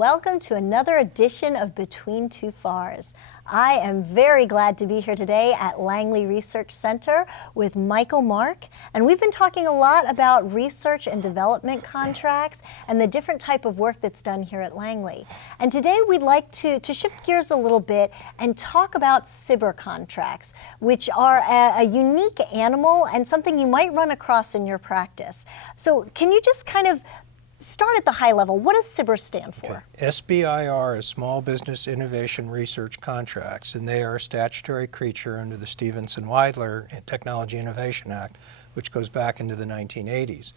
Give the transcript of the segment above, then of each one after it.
Welcome to another edition of Between Two FARS. I am very glad to be here today at Langley Research Center with Michael Mark, and we've been talking a lot about research and development contracts and the different type of work that's done here at Langley. And today we'd like to shift gears a little bit and talk about SBIR contracts, which are a unique animal and something you might run across in your practice. So can you just kind of start at the high level? What does SBIR stand for? Okay. SBIR is Small Business Innovation Research Contracts, and they are a statutory creature under the Stephenson-Weidler Technology Innovation Act, which goes back into the 1980s.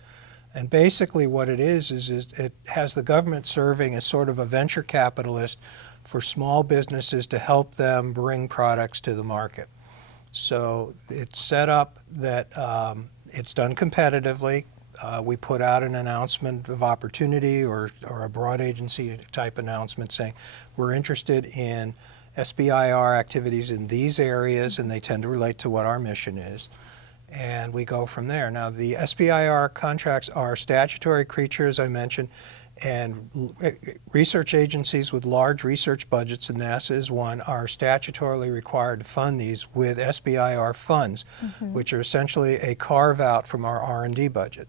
And basically what it is it has the government serving as sort of a venture capitalist for small businesses to help them bring products to the market. So it's set up that it's done competitively. We put out an announcement of opportunity or a broad agency type announcement saying we're interested in SBIR activities in these areas, and they tend to relate to what our mission is. And we go from there. Now, the SBIR contracts are statutory creatures, I mentioned, and research agencies with large research budgets, and NASA is one, are statutorily required to fund these with SBIR funds, which are essentially a carve-out from our R&D budget.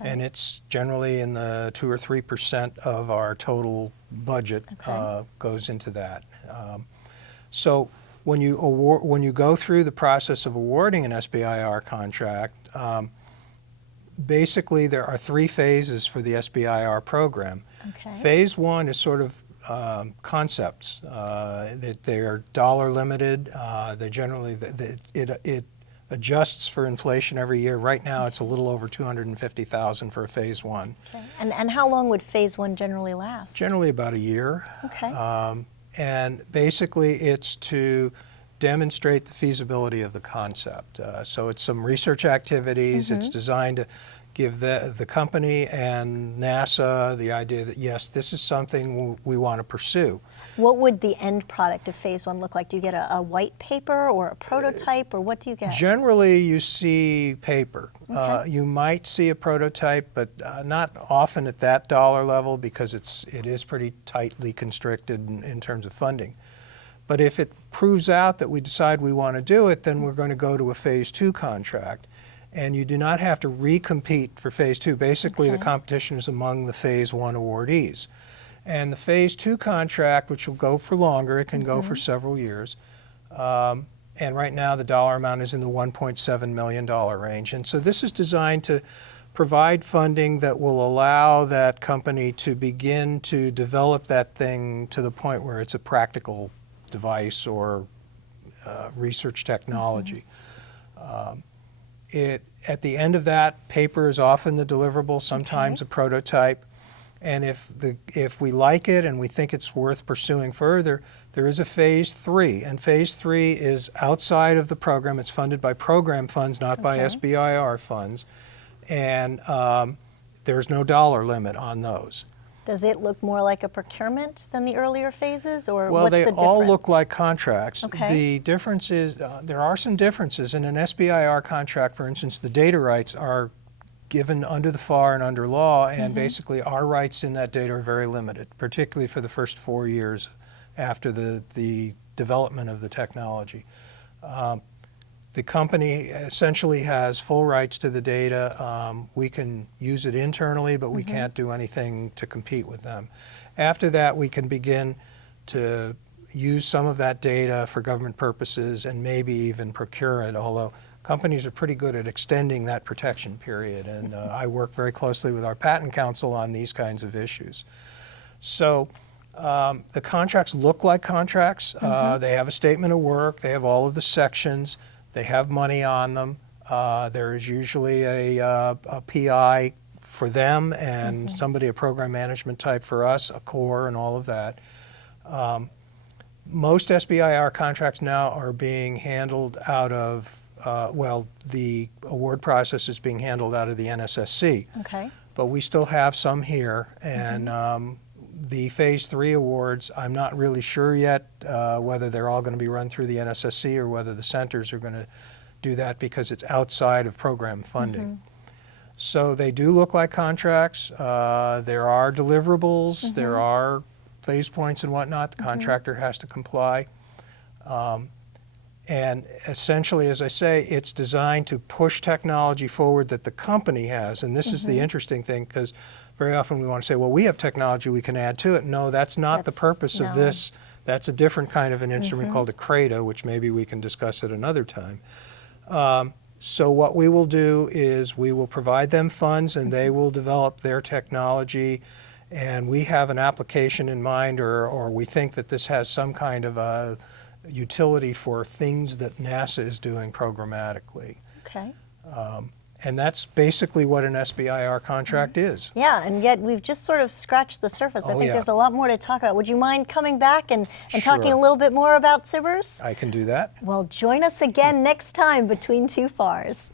Okay. And it's generally in the 2 or 3% of our total budget goes into that. So when you go through the process of awarding an SBIR contract, basically, there are 3 phases for the SBIR program. Okay. Phase 1 is sort of concepts. They are dollar limited. They generally, it adjusts for inflation every year. Right now, it's a little over $250,000 for a phase 1. Okay. And how long would phase 1 generally last? Generally about a year. Okay. And basically, it's to demonstrate the feasibility of the concept. So it's some research activities. It's designed to give the company and NASA the idea that, yes, this is something we want to pursue. What would the end product of phase 1 look like? Do you get a white paper or a prototype, or what do you get? Generally, you see paper. Okay. You might see a prototype, but not often at that dollar level because it is pretty tightly constricted in terms of funding. But if it proves out that we decide we want to do it, then we're going to go to a phase 2 contract. And you do not have to recompete for phase 2. Basically, the competition is among the phase 1 awardees. And the phase 2 contract, which will go for longer, it can go for several years. And right now, the dollar amount is in the $1.7 million range. And so this is designed to provide funding that will allow that company to begin to develop that thing to the point where it's a practical device or research technology. At the end of that, paper is often the deliverable, sometimes a prototype. And if we like it and we think it's worth pursuing further, there is a phase 3. And phase 3 is outside of the program. It's funded by program funds, not by SBIR funds. And there's no dollar limit on those. Does it look more like a procurement than the earlier phases, or what's the difference? Well, they all look like contracts. Okay. The difference is there are some differences. In an SBIR contract, for instance, the data rights are given under the FAR and under law, and basically our rights in that data are very limited, particularly for the first 4 years after the development of the technology. The company essentially has full rights to the data. We can use it internally, but we can't do anything to compete with them. After that, we can begin to use some of that data for government purposes and maybe even procure it, although companies are pretty good at extending that protection period. And I work very closely with our patent counsel on these kinds of issues. So the contracts look like contracts. They have a statement of work. They have all of the sections. They have money on them. There is usually a PI for them and somebody, a program management type for us, a core and all of that. Most SBIR contracts now are being handled out of, the award process is being handled out of the NSSC. Okay. But we still have some here, and the phase 3 awards, I'm not really sure yet whether they're all going to be run through the NSSC or whether the centers are going to do that because it's outside of program funding. So they do look like contracts. There are deliverables. There are phase points and whatnot. The contractor has to comply. And essentially, as I say, it's designed to push technology forward that the company has. And this is the interesting thing, because very often we want to say, well, we have technology we can add to it. No, that's not the purpose of this. That's a different kind of an instrument called a CRADA, which maybe we can discuss at another time. So what we will do is we will provide them funds, and they will develop their technology. And we have an application in mind, or we think that this has some kind of a utility for things that NASA is doing programmatically. Okay. And that's basically what an SBIR contract is. Yeah, and yet we've just sort of scratched the surface. I think there's a lot more to talk about. Would you mind coming back and talking a little bit more about SBIRs? I can do that. Well, join us again next time between two FARs.